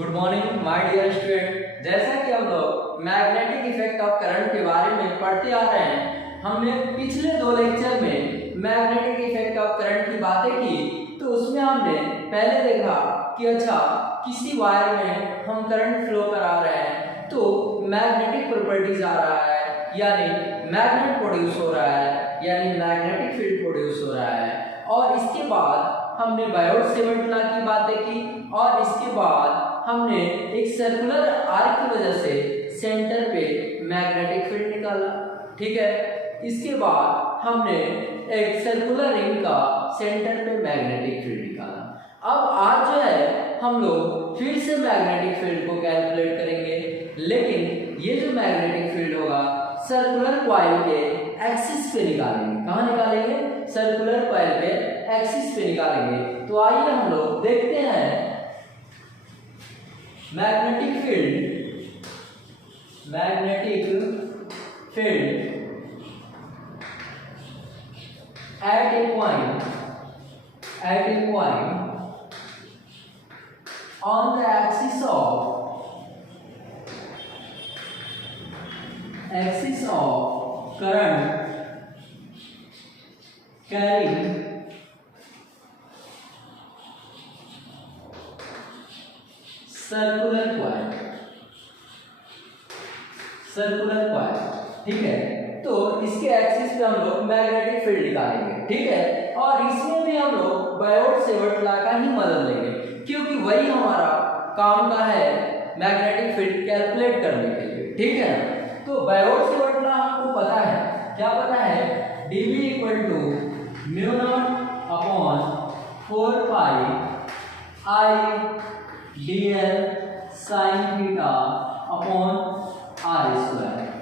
Good morning my dear student. जैसा कि हम लोग मैग्नेटिक इफेक्ट ऑफ करंट के बारे में पढ़ते आ रहे हैं, हमने पिछले 2 लेक्चर में मैग्नेटिक इफेक्ट ऑफ करंट की बातें की। तो उसमें हमने पहले देखा कि अच्छा किसी वायर में हम करंट फ्लो करा रहे हैं तो मैग्नेटिक प्रॉपर्टीज आ रहा है, यानी मैग्नेट प्रोड्यूस हो रहा है, यानी मैग्नेटिक फील्ड प्रोड्यूस हो रहा है। और इसके बाद हमने बायोट-सेवर्ट लॉ की बातें की और इसके बाद हमने एक सर्कुलर आर्क की वजह से सेंटर पे मैग्नेटिक फील्ड निकाला। ठीक है, इसके बाद हमने एक सर्कुलर रिंग का सेंटर पे मैग्नेटिक फील्ड निकाला। अब आज जो है हम लोग फिर से मैग्नेटिक फील्ड को कैलकुलेट करेंगे, लेकिन ये जो मैग्नेटिक फील्ड होगा सर्कुलर कॉइल के एक्सिस पे निकालेंगे। कहाँ निकालेंगे? सर्कुलर कॉइल पे एक्सिस पे निकालेंगे। तो आइए हम लोग देखते हैं magnetic field at a point on the axis of current carrying circular coil. ठीक है, तो इसके एक्सिस पे हम लोग मैग्नेटिक फील्ड निकालेंगे। ठीक है, और इसमें भी हम लोग बायोट-सेवर्ट लॉ का ही मदद लेंगे, क्योंकि वही हमारा काम का है मैग्नेटिक फील्ड कैलकुलेट करने के लिए। ठीक है, तो बायोट-सेवर्ट लॉ हमको पता है, क्या पता है? dV = μ0/4 pi I dl sin theta upon r²।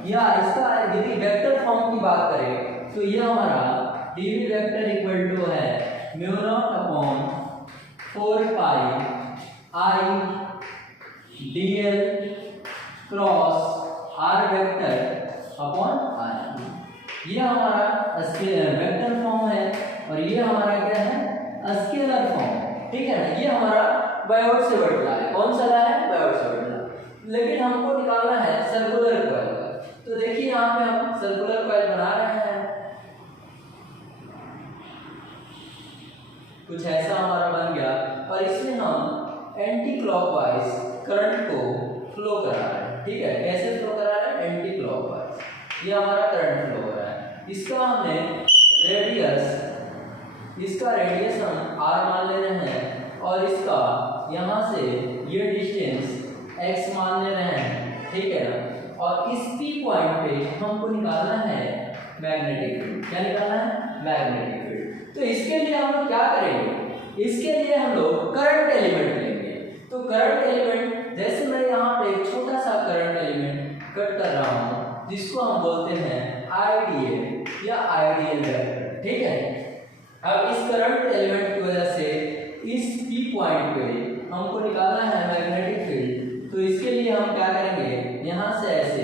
या इसका यदि वेक्टर फॉर्म की बात करें तो ये हमारा dv वेक्टर इक्वल टू है μ0/4 pi I dl cross r vector upon r। ये हमारा स्केलर वेक्टर फॉर्म है और ये हमारा क्या है? Scalar form. ठीक है ना, ये हमारा बायोट-सेवर्ट लॉ है। कौन सा लॉ है? Biot-Savart law. लेकिन हमको निकालना है सर्कुलर कॉइल का। तो देखिए यहाँ पे हम सर्कुलर कॉइल बना रहे हैं, कुछ ऐसा हमारा बन गया और इसमें हम एंटी क्लॉकवाइज करंट को फ्लो करा रहे हैं। ठीक है, कैसे फ्लो करा रहे हैं? Anti clockwise. ये हमारा करंट फ्लो हो रहा है। इसका हमने रेडियस हम r मान ले रहे हैं और इसका यहाँ से ये डिस्टेंस x मान ले रहे हैं। ठीक है ना, और इस P पॉइंट पे हमको निकालना है मैग्नेटिक फील्ड। क्या निकालना है? Magnetic field. तो इसके लिए हम लोग क्या करेंगे? इसके लिए हम लोग करंट एलिमेंट लेंगे। तो करंट एलिमेंट, जैसे मैं यहाँ पे एक छोटा सा करंट एलिमेंट कट कर रहा हूँ जिसको हम बोलते हैं आइडियल या आइडियल वेक्टर। ठीक है, अब इस करंट एलिमेंट की वजह से इस P पॉइंट पे हमको निकालना है मैग्नेटिक फील्ड। तो इसके लिए हम क्या करेंगे? यहाँ से ऐसे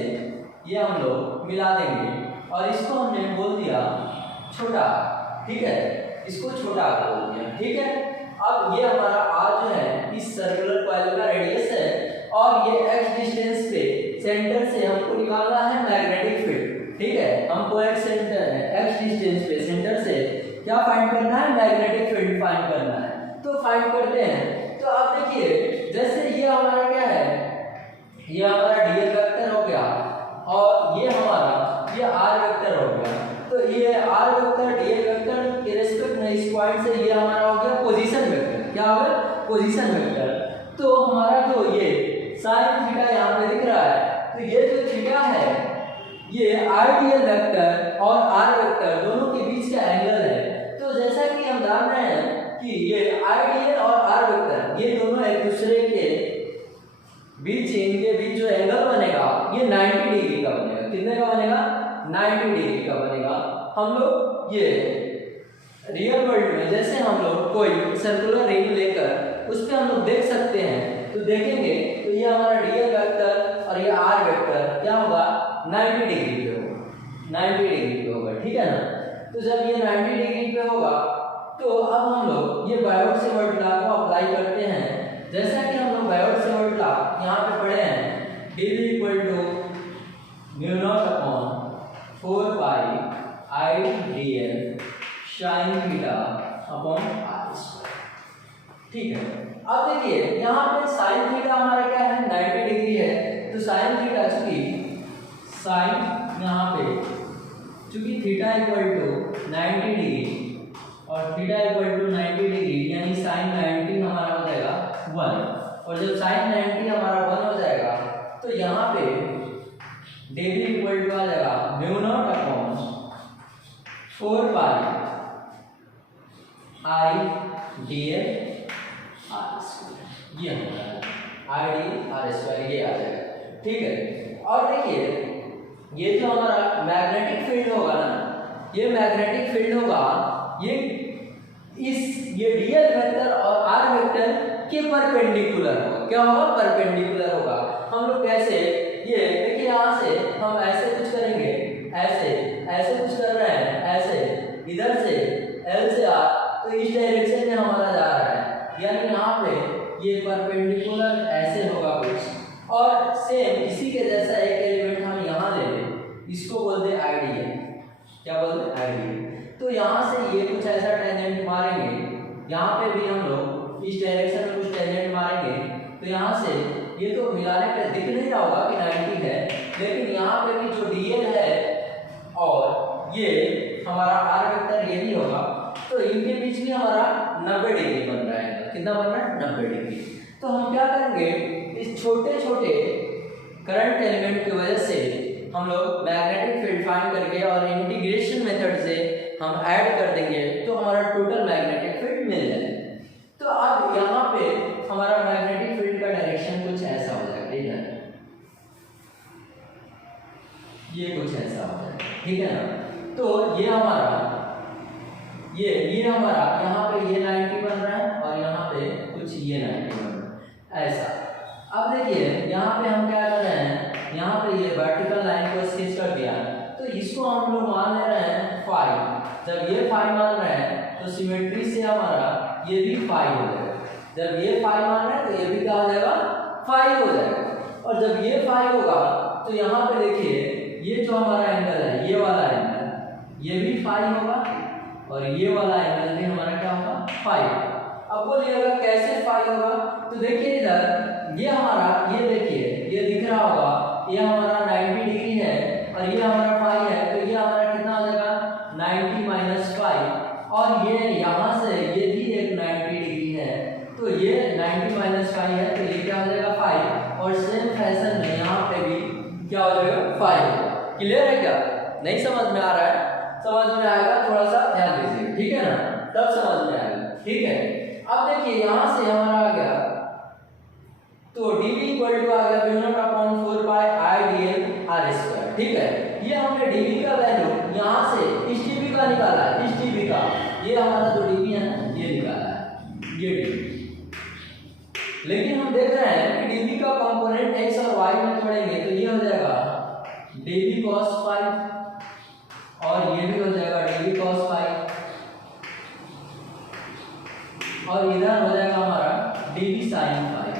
ये हम लोग मिला देंगे और इसको हमने बोल दिया छोटा। ठीक है, इसको छोटा बोल दिया। ठीक है, अब ये हमारा r जो है इस सर्कुलर कॉइल का रेडियस है और ये x डिस्टेंस पे सेंटर से हमको निकालना है मैग्नेटिक फील्ड। ठीक है, हमको x डिस्टेंस पे सेंटर से क्या फाइंड करना है? मैग्नेटिक फील्ड फाइंड करना है। तो फाइंड करते हैं। तो आप देखिए, जैसे ये हमारा क्या है? ये हमारा dl वेक्टर हो गया और ये हमारा ये r वेक्टर हो गया। तो ये r वेक्टर dl वेक्टर के रिस्पेक्ट में इस पॉइंट से ये हमारा हो गया पोजीशन वेक्टर। क्या हो गया? Position vector. तो हमारा जो ये sin थीटा यहाँ पे दिख रहा है, तो ये जो थीटा है ये आइडियल वेक्टर और r वेक्टर दोनों के बीच का एंगल है। तो जैसा कि हम जान रहे हैं कि ये आइडियल और r वेक्टर ये दोनों एक दूसरे के बीच, इनके बीच जो एंगल बनेगा ये 90 डिग्री का बनेगा। कितने का बनेगा? 90 डिग्री का बनेगा। हम लोग ये रियल वर्ल्ड में जैसे हम लोग कोई सर्कुलर रिंग लेकर उस पर हम लोग देख सकते हैं, तो देखेंगे तो ये हमारा डीएल वेक्टर और ये आर वेक्टर क्या होगा? 90 डिग्री पे होगा। 90 डिग्री पे होगा। ठीक है ना, तो जब ये 90 डिग्री पे होगा तो अब हम लोग ये बायोट-सेवर्ट लॉ को अप्लाई करते हैं। जैसा कि हम लोग Biot Savart law dv equal to mu not upon 4 pi I D L sine theta upon R square. ठीक है, अब देखिए यहाँ पे साइन थीटा हमारा क्या है 90 डिग्री है, तो साइन थीटा चूंकि साइन यहाँ पे चूंकि थीटा इक्वल टू 90 डिग्री और थीटा इक्वल टू 90 डिग्री यानी साइन 90 हमारा हो जाएगा 1, और जब साइन 90 हमारा 1 हो जाएगा तो यहाँ पे डेवी इक्वल टू आ जाएगा mu not upon 4 pi I D L R square, ये होगा आई डी आर स्क्वायर, ये आ जाएगा। ठीक है, और देखिए ये जो हमारा मैग्नेटिक फील्ड होगा ना, ये मैग्नेटिक फील्ड होगा ये डीएल वेक्टर और आर वेक्टर के परपेंडिकुलर होगा। क्या होगा? परपेंडिकुलर होगा। हम लोग कैसे, ये देखिए यहाँ से हम ऐसे कुछ करेंगे, ऐसे कुछ कर रहे हैं, ऐसे इधर से एल से आर, तो इस डायरेक्शन में हमारा जा रहा है, यानी यहाँ पे ये परपेंडिकुलर ऐसे होगा कुछ। और सेम इसी के जैसा एक एलिमेंट हम यहाँ ले लें, इसको बोलते हैं आइडियल। क्या बोलते हैं? आइडियल। तो यहाँ से ये कुछ ऐसा टेंजेंट मारेंगे, यहाँ पे भी हम लोग इस डायरेक्शन में कुछ टेंजेंट मारेंगे, तो यहाँ से ये तो मिलाने पे दिख नहीं रहा होगा कि 90 है, लेकिन यहाँ पे भी जो डीएल है और ये हमारा आर वेक्टर ये भी होगा, तो इनके बीच में हमारा 90 डिग्री बन रहा है। कितना बन रहा है? 90 डिग्री। तो हम क्या करेंगे, इस छोटे छोटे करंट एलिमेंट की वजह से हम लोग मैग्नेटिक फील्ड फाइंड करके और इंटीग्रेशन मेथड से हम ऐड कर देंगे, तो हमारा टोटल मैग्नेटिक फील्ड मिल जाएगा। तो अब यहाँ पे हमारा मैग्नेटिक फील्ड का डायरेक्शन कुछ ऐसा हो जाएगा, ठीक है, ये कुछ ऐसा हो जाएगा। ठीक है ना, तो ये हमारा यहाँ पे ये 90 बन रहा है और यहाँ पे कुछ ये 90 बन रहा है, ऐसा। अब देखिए यहाँ पे हम क्या कर रहे हैं, यहाँ पे ये वर्टिकल लाइन को स्केच कर दिया, तो इसको हम लोग मान ले रहे हैं फाई। जब ये फाई मान रहे हैं तो सिमेट्री से हमारा ये भी फाई हो जाएगा। जब ये फाई मान रहे हैं तो ये भी क्या हो जाएगा? फाई हो जाएगा। और जब ये फाई होगा तो यहाँ पे देखिए ये जो हमारा एंगल है, ये वाला एंगल, ये भी फाई होगा और ये वाला एंगल भी हमारा क्या होगा? फाई। अब बोलिएगा कैसे फाई होगा? तो देखिए इधर ये हमारा, ये देखिए ये दिख रहा होगा, ये हमारा 90 डिग्री है और ये हमारा फाई है, तो ये हमारा कितना हो जाएगा? 90 माइनस फाई, और ये यहाँ से ये भी एक 90 डिग्री है, तो ये 90 माइनस फाई है, तो ये क्या हो जाएगा? फाई। और सेम फैशन में यहाँ पे भी क्या हो जाएगा? फाई। क्लियर है क्या? नहीं समझ में आ रहा है? समझ में आएगा, थोड़ा सा ध्यान दीजिए, ठीक है ना, तब समझ में आएगा। ठीक है, अब देखिए यहाँ से हमारा आ गया, तो dv इक्वल टू आ गया mu not upon 4 pi I D L R square. ठीक है, ये हमने dv का वैल्यू यहाँ से इस dv का निकाला है, इस dv का, ये हमारा जो dv है ना ये निकाला है, ये dv। लेकिन हम देख रहे हैं कि dv का कंपोनेंट x और y में तोड़ेंगे तो ये हो जाएगा dv cos फाई और ये भी हो जाएगा dv cos फाई, और इधर हो जाएगा हमारा dv sin फाई।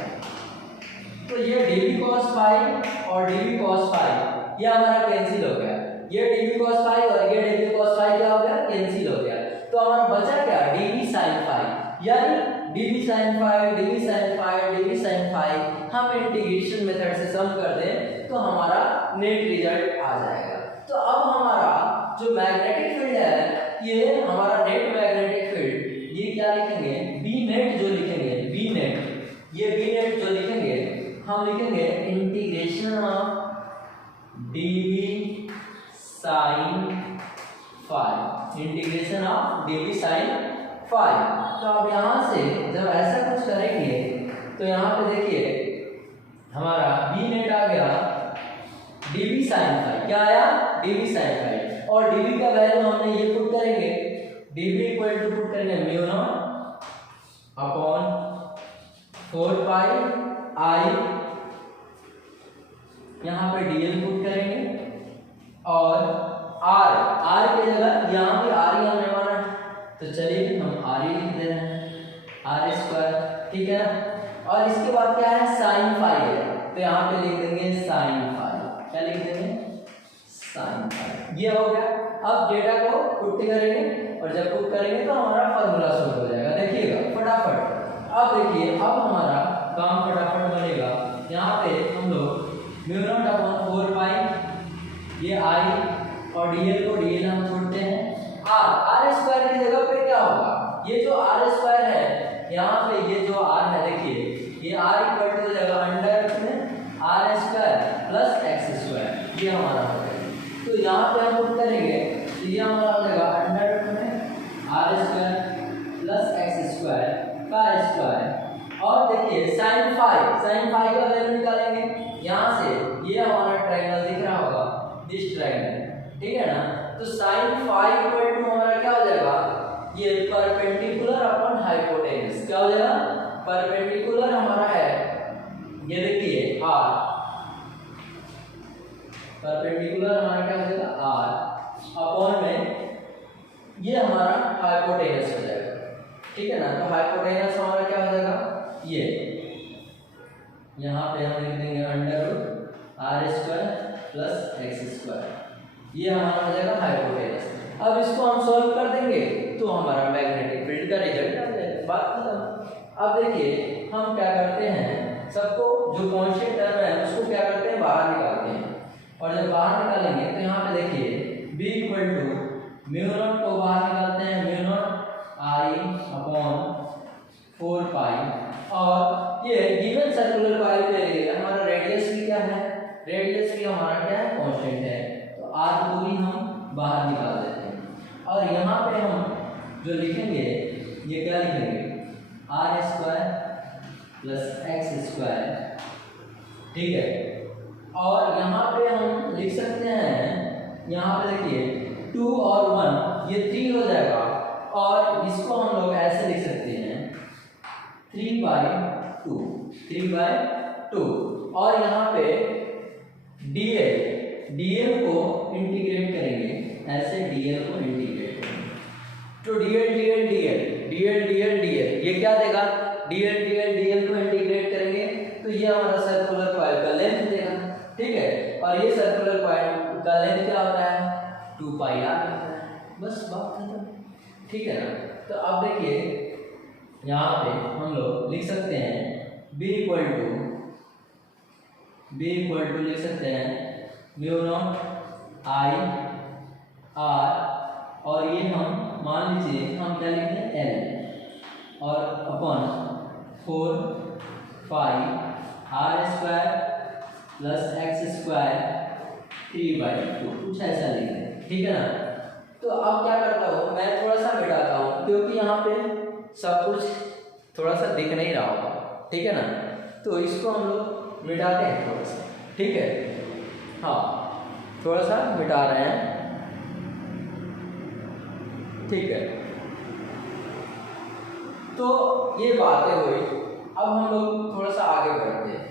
तो ये dv cos फाई और dv cos फाई ये हमारा कैंसिल हो गया, ये dv cos फाई और ये dv cos फाई क्या हो गया? कैंसिल हो गया। तो हमारा बचा क्या? dv sin फाई, यानी dv sin phi, dv sin phi, dv sin phi हम इंटीग्रेशन मेथड से सम कर दें तो हमारा नेट रिजल्ट आ जाएगा। तो अब हमारा जो मैग्नेटिक फील्ड है, ये हमारा नेट मैग्नेटिक फील्ड, ये क्या लिखेंगे? बी नेट जो लिखेंगे, बी नेट, ये बी नेट जो लिखेंगे हम लिखेंगे integration of dv sin phi, integration of dv sin phi. तो अब यहाँ से जब ऐसा कुछ करेंगे तो यहाँ पे देखिए हमारा बी नेट आ गया dv sin फाई, क्या आया? dv sin फाई, और dv का वैल्यू हमने ये पुट करेंगे, dv इक्वल टू पुट करेंगे म्यू नॉट अपॉन 4 पाई आई, यहाँ पे dl पुट करेंगे, और r के जगह यहाँ पे r ही हमने माना, तो चलिए हम r ही लिख दे रहे हैं, r स्क्वायर। ठीक है ना, और इसके बाद क्या है? साइन फाई है, तो यहाँ पे लिख देंगे ये हो गया। अब डेटा को पुट करेंगे और जब पुट करेंगे तो हमारा फार्मूला सॉल्व हो जाएगा। देखिएगा फटाफट। अब देखिए अब हमारा काम फटाफट बनेगा। यहाँ पे हम लोग μ0/4 ये आई और dl को dl हम छोड़ते हैं। r स्क्वायर की जगह पे क्या होगा, ये जो r स्क्वायर है यहाँ पे ये जो r है देखिए ये r इक्वल टू हो जाएगा अंडर में r square plus x square, ये हमारा हो जाएगा। तो यहाँ पे हम पुट करेंगे तो ये हमारा हो जाएगा अंडर में r square plus x square का स्क्वायर। और देखिए sin फाई का वैल्यू निकालेंगे। यहाँ से ये हमारा ट्रायंगल दिख रहा होगा, दिस ट्रायंगल, ठीक है ना। तो sin फाई इक्वल टू हमारा क्या हो जाएगा, ये परपेंडिकुलर अपॉन हाइपोटेनस क्या हो जाएगा, परपेंडिकुलर हमारा है ये देखिए r, परपेंडिकुलर हमारा क्या हो जाएगा r अपॉन में ये हमारा हाइपोटेनस हो जाएगा, ठीक है ना। तो हाइपोटेनस हमारा क्या हो जाएगा, ये यहाँ पे हम लिख देंगे under r square plus x square, ये हमारा हो जाएगा हाइपोटेनस। अब इसको हम सॉल्व कर देंगे तो हमारा मैग्नेटिक फील्ड का रिजल्ट आ जाएगा, बात खत्म। अब देखिए हम क्या करते हैं, सबको जो कांस्टेंट टर्म है उसको क्या करते हैं, बाहर निकालते हैं। और जब बाहर निकालेंगे तो यहाँ पे देखिए b इक्वल टू μ0 को बाहर निकालते हैं, μ0 I अपॉन 4 पाई। और ये गिवन सर्कुलर कॉइल के लिए हमारा रेडियस भी क्या है, रेडियस भी हमारा क्या है, कांस्टेंट है। तो r को भी हम बाहर निकाल देते हैं। और यहाँ पे हम जो लिखेंगे ये क्या लिखेंगे, r square plus x square, ठीक है। और यहाँ पे हम लिख सकते हैं, यहाँ पे देखिए 2 और 1 ये 3 हो जाएगा। और इसको हम लोग ऐसे लिख सकते हैं 3/2 और यहाँ पे dl को इंटीग्रेट करेंगे, ऐसे dl को इंटीग्रेट करेंगे तो dl ये क्या देगा, dl को इंटीग्रेट करेंगे तो ये हमारा सर्कुलर कॉइल का लेंथ देगा, ठीक है। और ये सर्कुलर कॉइल का लेंथ क्या होता है, 2πr होता है, बस बात खत्म, ठीक है ना। तो अब देखिए यहाँ पे हम लोग लिख सकते हैं b इक्वल टू लिख सकते हैं μ0 I r, और ये हम मान लीजिए हम क्या लिखते हैं l, और अपॉन 4 पाई r square plus x square 3/2, कुछ ऐसा लिखें, ठीक है ना। तो अब क्या करता हूँ मैं, थोड़ा सा मिटाता हूँ क्योंकि यहाँ पे सब कुछ थोड़ा सा दिख नहीं रहा होगा, ठीक है ना। तो इसको हम लोग मिटाते हैं थोड़ा सा, ठीक है। हाँ थोड़ा सा मिटा रहे हैं, ठीक है। तो ये बातें हुई, अब हम लोग थोड़ा सा आगे बढ़ते हैं।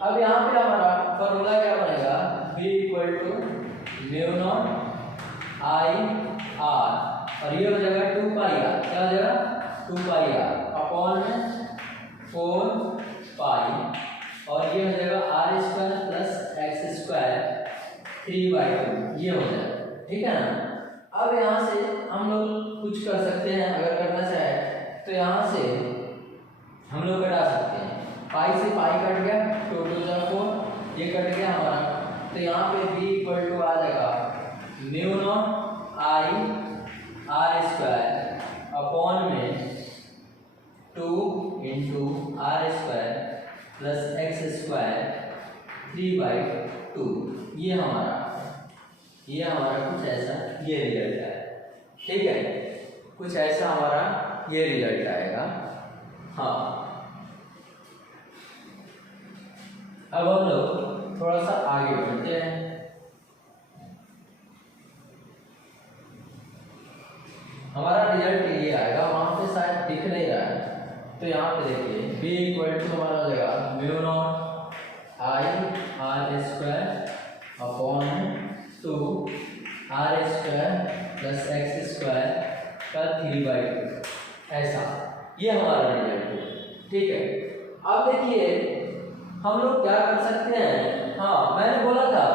अब यहाँ पे हमारा फॉर्मूला क्या बनेगा, b equal to μ0 I r, और ये हो जाएगा 2πr, क्या हो जाएगा 2πr अपॉन में 4 पाई, और ये हो जाएगा r square plus x square 3/2, ये हो जाएगा, ठीक है ना। अब यहाँ से हम लोग कुछ कर सकते हैं, अगर करना चाहे तो यहाँ से हम लोग घटा सकते हैं, पाई से पाई कट गया, 2 2 4, ये कट गया हमारा। तो यहाँ पे b इक्वल टू आ जाएगा μ0 I r स्क्वायर अपॉन में 2 into r square plus x square 3/2, ये हमारा कुछ ऐसा ये रिजल्ट है, ठीक है। कुछ ऐसा हमारा ये रिजल्ट आएगा। हाँ अब हम लोग थोड़ा सा आगे बढ़ते हैं। हमारा रिजल्ट ये आएगा, वहां पे शायद दिख नहीं रहा है, तो यहाँ पे देखिए b इक्वल टू हमारा हो जाएगा μ0 I r स्क्वायर अपॉन तो r² + x² का 3/2 ऐसा, ये हमारा रिजल्ट है। ठीक है, अब देखिए हम लोग क्या कर सकते हैं। हाँ, मैंने बोला था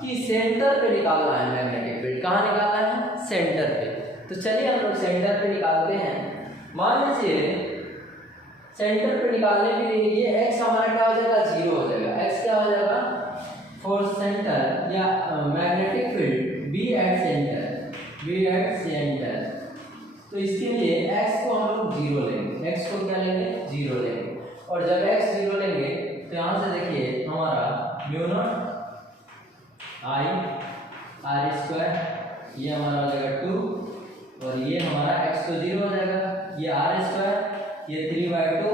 कि सेंटर पे निकालना है मैग्नेटिक फील्ड। कहाँ निकालना है? सेंटर पे। तो चलिए हम लोग सेंटर पे निकालते हैं। मान लीजिए सेंटर पे निकालने के लिए ये x हमारा क्या हो जाएगा? 0 हो जाएगा। x क्या हो जाएगा? फॉर सेंटर या magnetic field B at center, तो इसके लिए x को हम लोग 0 लेंगे। x को क्या लेंगे? 0 लेंगे। और जब x 0 लेंगे तो यहाँ से देखिए हमारा μ0 I r², ये हमारा हो जाएगा 2, और ये हमारा x तो 0 हो जाएगा, ये r², ये 3/2,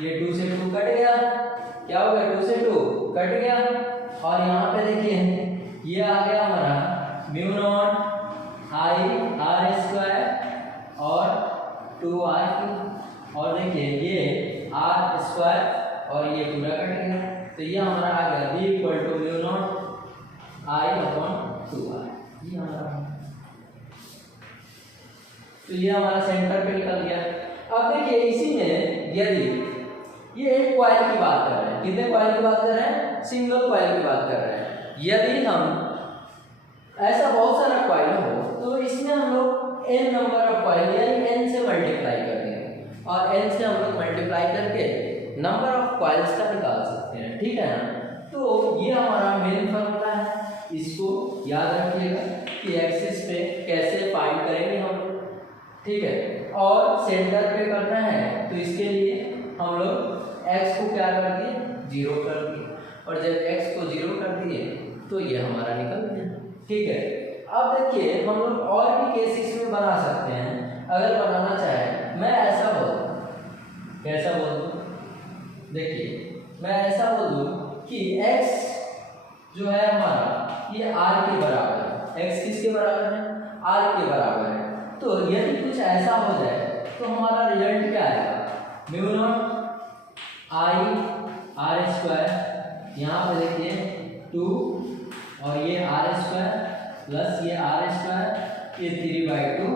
ये 2 से 2 कट गया। क्या हो गया? 2 से 2 कट गया। और यहाँ पे देखिए ये आ गया हमारा μ0 I r² और 2r², और देखिए ये r² और ये पूरा कट गया। तो ये हमारा आ गया b = μ0 I/2r। ये हमारा, तो ये हमारा सेंटर पे निकल गया। अब देखिए इसी में यदि ये एक कॉइल की बात कर रहे हैं, कितने कॉइल की बात कर रहे हैं? सिंगल कॉइल की बात कर रहे हैं। यदि हम ऐसा बहुत सारा कॉइल हो तो इसमें हम लोग n नंबर ऑफ कॉइल यानी n से मल्टीप्लाई कर देंगे, और n से हम लोग मल्टीप्लाई करके नंबर ऑफ कॉइल्स का निकाल सकते हैं। ठीक है ना? तो ये हमारा मेन फॉर्मूला है, इसको याद रखिएगा कि एक्सिस पे कैसे फाइंड करेंगे हम लोग। ठीक है, और सेंटर पे करना है तो इसके लिए हम लोग x को क्या कर दिए? 0 कर दिए, और जब x को 0 कर दिए तो ये हमारा निकल गया। ठीक है, अब देखिए हम लोग और भी केसेस में बना सकते हैं। अगर बनाना चाहे, मैं ऐसा बोल दूं, कैसा बोल दूं? देखिए मैं ऐसा बोल दूं कि x जो है हमारा ये r के बराबर है। x किसके बराबर है? r के बराबर है। तो यदि कुछ ऐसा हो जाए तो हमारा रिजल्ट क्या आएगा? μ0 I r², यहाँ पे देखिए 2, और ये r² प्लस ये r², ये 3/2।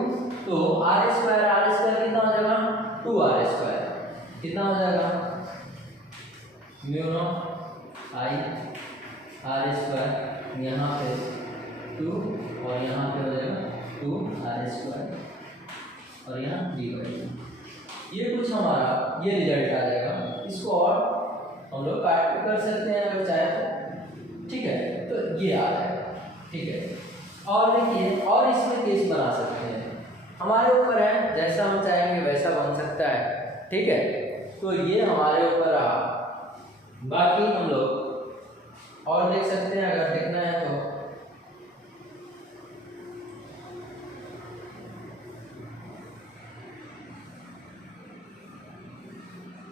तो r² कितना हो जाएगा? 2r²। कितना हो जाएगा? μ0 I r², यहाँ पे 2, और यहाँ पे हो जाएगा 2r², और यहाँ 3/2। ये कुछ हमारा ये रिजल्ट आ जाएगा। इसको और हम लोग काट कर सकते हैं अगर चाहे तो। ठीक है, तो ये आ जाएगा। ठीक है, और देखिए और इसमें केस बना सकते हैं, हमारे ऊपर है, जैसा हम चाहेंगे वैसा बन सकता है। ठीक है, तो ये हमारे ऊपर रहा। बाकी हम लोग और देख सकते हैं अगर देखना है तो।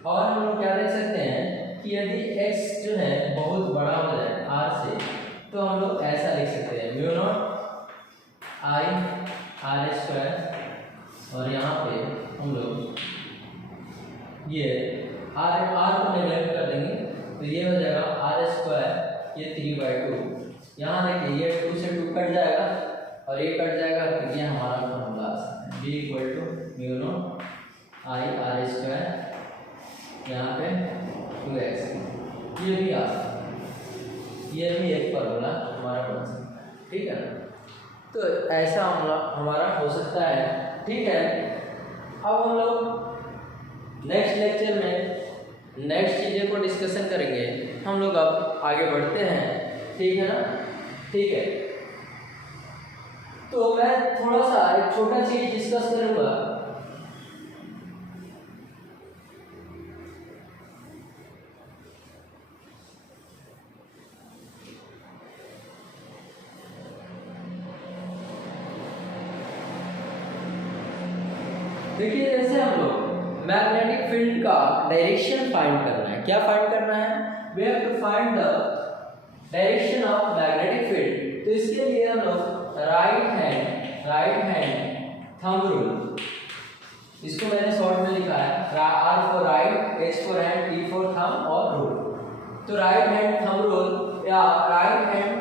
और हम लोग क्या देख सकते हैं कि यदि x जो है बहुत बड़ा हो जाए r से, तो हम लोग ऐसा लिख सकते हैं μ0 I r², और यहाँ पे हम लोग ये r को नेगलेक्ट कर देंगे, तो ये हो जाएगा r², ये 3/2। यहाँ देखिए ये 2 से 2 कट जाएगा, और ये कट जाएगा, तो ये हमारा फॉर्मूला b = μ0 I r², यहाँ पे 2x। ये भी आ सकता है, ये भी एक फॉर्मूला हमारा बन सकता है। ठीक है, तो ऐसा हमारा हो सकता है। ठीक है, अब हम लोग नेक्स्ट लेक्चर में नेक्स्ट चीज़ें को डिस्कशन करेंगे। हम लोग अब आगे बढ़ते हैं। ठीक है ना? ठीक है, तो मैं थोड़ा सा एक छोटा चीज डिस्कस करूंगा। देखिए जैसे हम लोग मैग्नेटिक फील्ड का डायरेक्शन फाइंड करना है। क्या फाइंड करना है? We have to find the direction of magnetic field. तो इसके लिए हम लोग राइट हैंड थंब रूल, इसको मैंने शॉर्ट में लिखा है R for right, H for hand, T for thumb और रूल। तो राइट हैंड थंब रूल या राइट हैंड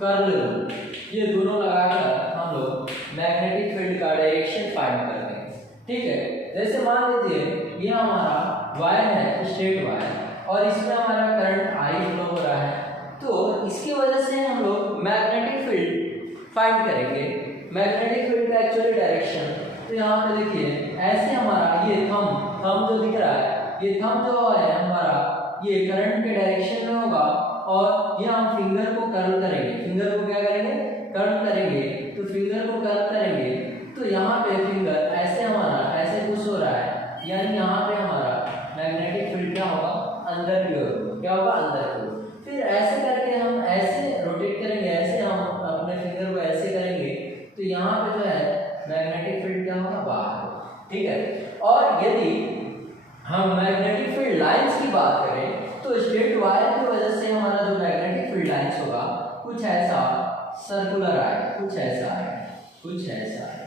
कर्ल रूल, ये दोनों लगाकर हम लोग मैग्नेटिक फील्ड का डायरेक्शन फाइंड करते हैं। ठीक है, जैसे मान लीजिए ये हमारा वायर है, स्ट्रेट वायर, और इसमें हमारा करंट आई फ्लो हो रहा है, तो इसकी वजह से हम लोग मैग्नेटिक फील्ड फाइंड करेंगे। मैग्नेटिक फील्ड का एक्चुअली डायरेक्शन, तो यहाँ पे देखिए ऐसे हमारा ये थंब जो दिख रहा है, ये थंब जो है हमारा ये करंट के डायरेक्शन में होगा, और ये हम फिंगर को कर्ल करेंगे। फिंगर को क्या करेंगे? कर्ल करेंगे। तो फिंगर को कर्ल करेंगे तो यहाँ पे फिंगर ऐसे हमारा ऐसे पुश हो रहा है, यानी यहाँ पे हमारा मैग्नेटिक फील्ड क्या होगा? अंदर की ओर। क्या होगा? अंदर की ओर। फिर ऐसे करके हम ऐसे रोटेट करेंगे, ऐसे हम अपने फिंगर को ऐसे करेंगे, तो यहाँ पे जो है मैग्नेटिक फील्ड क्या होगा? बाहर। ठीक है, और यदि हम मैग्नेटिक फील्ड लाइंस की बात करें तो स्ट्रेट वायर की वजह से हमारा जो मैग्नेटिक फील्ड लाइंस होगा कुछ ऐसा सर्कुलर आएगा, कुछ ऐसा आएगा, कुछ ऐसा आएगा,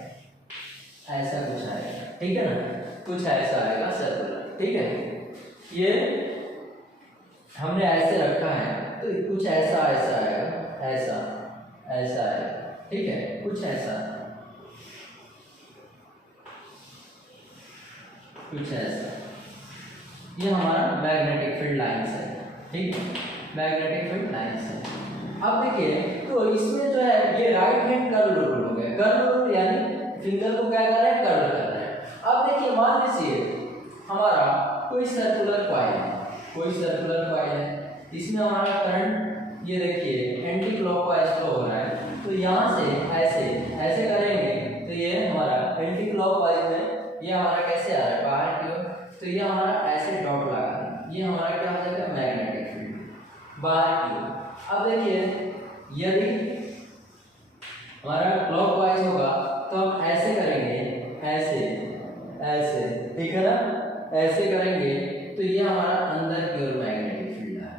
ऐसा कुछ आएगा। ठीक है ना, कुछ ऐसा आएगा सर्कुलर। ठीक है, ये हमने ऐसे रखा है तो कुछ ऐसा ऐसा आएगा, ऐसा ऐसा आएगा। ठीक है, कुछ ऐसा, कुछ ऐसा, ये हमारा मैग्नेटिक फील्ड लाइंस है। ठीक है, मैग्नेटिक फील्ड लाइंस है। अब देखिए तो इसमें जो है ये राइट हैंड कर्ल रूल हो गया। कर्ल रूल यानी फिंगर को क्या कर रहे हैं? कर्ल कर रहे हैं। अब देखिए मान लीजिए हमारा कोई सर्कुलर कॉइल है, कोई सर्कुलर कॉइल है, इसमें हमारा करंट ये देखिए एंटी क्लॉकवाइज फ्लो हो रहा है, तो यहाँ से ऐसे ऐसे करेंगे तो ये हमारा एंटी क्लॉकवाइज में ये हमारा कैसे आ रहा है? बाहर की ओर। तो ये हमारा ऐसे डॉट लगा है, ये हमारा क्या हो जाएगा? मैग्नेटिक फील्ड बाहर की ओर। अब देखिए यदि हमारा क्लॉकवाइज होगा तो हम ऐसे करेंगे, ऐसे ऐसे, ठीक है ना, ऐसे करेंगे तो ये हमारा अंदर की ओर मैग्नेटिक फील्ड है।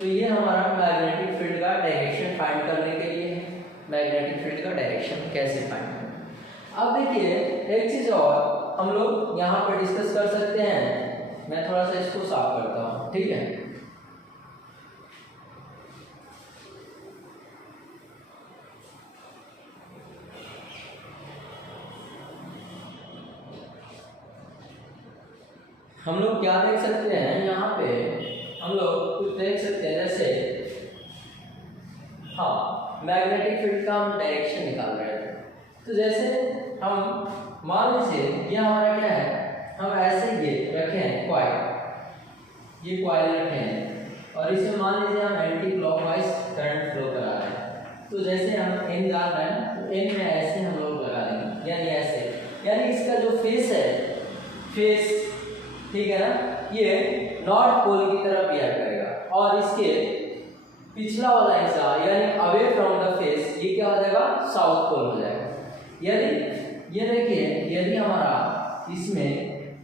तो ये हमारा मैग्नेटिक फील्ड का डायरेक्शन फाइंड करने के लिए है। मैग्नेटिक फील्ड का डायरेक्शन कैसे फाइंड करना। अब देखिए एक चीज और हम लोग यहाँ पर डिस्कस कर सकते हैं। मैं थोड़ा सा इसको साफ करता हूँ। ठीक है, हम लोग क्या देख सकते हैं यहाँ पे? हम लोग कुछ देख सकते हैं, जैसे हाँ मैग्नेटिक फील्ड का हम डायरेक्शन निकाल रहे थे। तो जैसे हम मान लीजिए ये हमारा क्या है, हम ऐसे ये रखे हैं कॉइल, ये कॉइल रखे हैं और इसमें मान लीजिए हम एंटी क्लॉकवाइज करंट फ्लो करा रहे हैं। तो जैसे हम एन डाल रहे हैं तो एन में ऐसे हम लोग लगा देंगे, यानी ऐसे, यानी इसका जो फेस है, फेस ठीक है ना, ये नॉर्थ पोल की तरफ बिहेव करेगा और इसके पिछला वाला हिस्सा यानी अवे फ्रॉम द फेस ये क्या हो जाएगा? साउथ पोल हो जाएगा। यदि ये देखिए यदि हमारा इसमें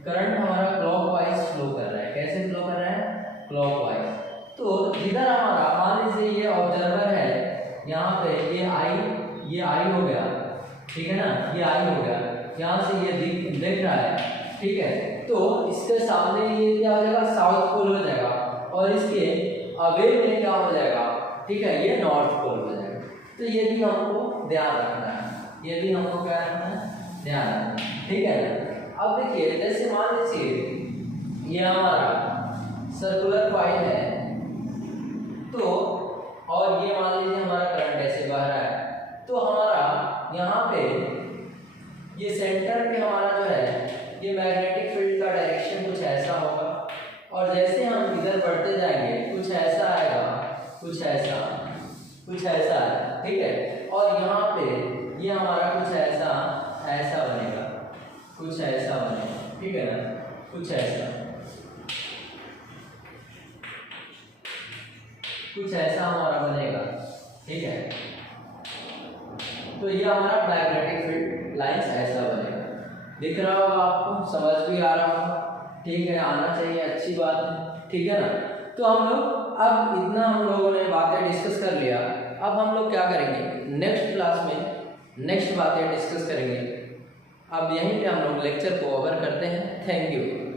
करंट हमारा क्लॉकवाइज फ्लो कर रहा है, कैसे फ्लो कर रहा है? क्लॉकवाइज। तो इधर हमारा मान लीजिए ये ऑब्जर्वर है, यहाँ पे ये आई हो गया, ठीक है ना, ये आई हो गया, यहाँ से ये दिख रहा है, ठीक है। तो इसके सामने ये क्या हो जाएगा? साउथ पोल हो जाएगा और इसके अवे में क्या हो जाएगा? ठीक है, ये नॉर्थ पोल हो जाएगा। तो ये भी हमको ध्यान रखना है, ये भी हमको क्या रखना है? ध्यान रखना है, ठीक है ना। अब देखिए जैसे मान लीजिए ये हमारा सर्कुलर कॉइल है, तो और ये मान लीजिए हमारा करंट ऐसे बह रहा है, तो हमारा यहाँ पे ये सेंटर पे हमारा जो है ये मैग्नेटिक फील्ड का डायरेक्शन कुछ ऐसा होगा और जैसे हम इधर बढ़ते जाएंगे कुछ ऐसा आएगा, कुछ ऐसा, कुछ ऐसा है, ठीक है। और यहाँ पे ये हमारा कुछ ऐसा ऐसा बनेगा, कुछ ऐसा बनेगा, ठीक है ना, कुछ ऐसा, कुछ ऐसा हमारा बनेगा, ठीक है। तो ये हमारा मैग्नेटिक फील्ड लाइंस ऐसा बनेगा। दिख रहा होगा आपको, समझ भी आ रहा होगा, ठीक है, आना चाहिए, अच्छी बात है, ठीक है ना। तो हम लोग अब इतना हम लोगों ने बातें डिस्कस कर लिया, अब हम लोग क्या करेंगे? नेक्स्ट क्लास में नेक्स्ट बातें डिस्कस करेंगे। अब यहीं पे हम लोग लेक्चर को ओवर करते हैं। Thank you.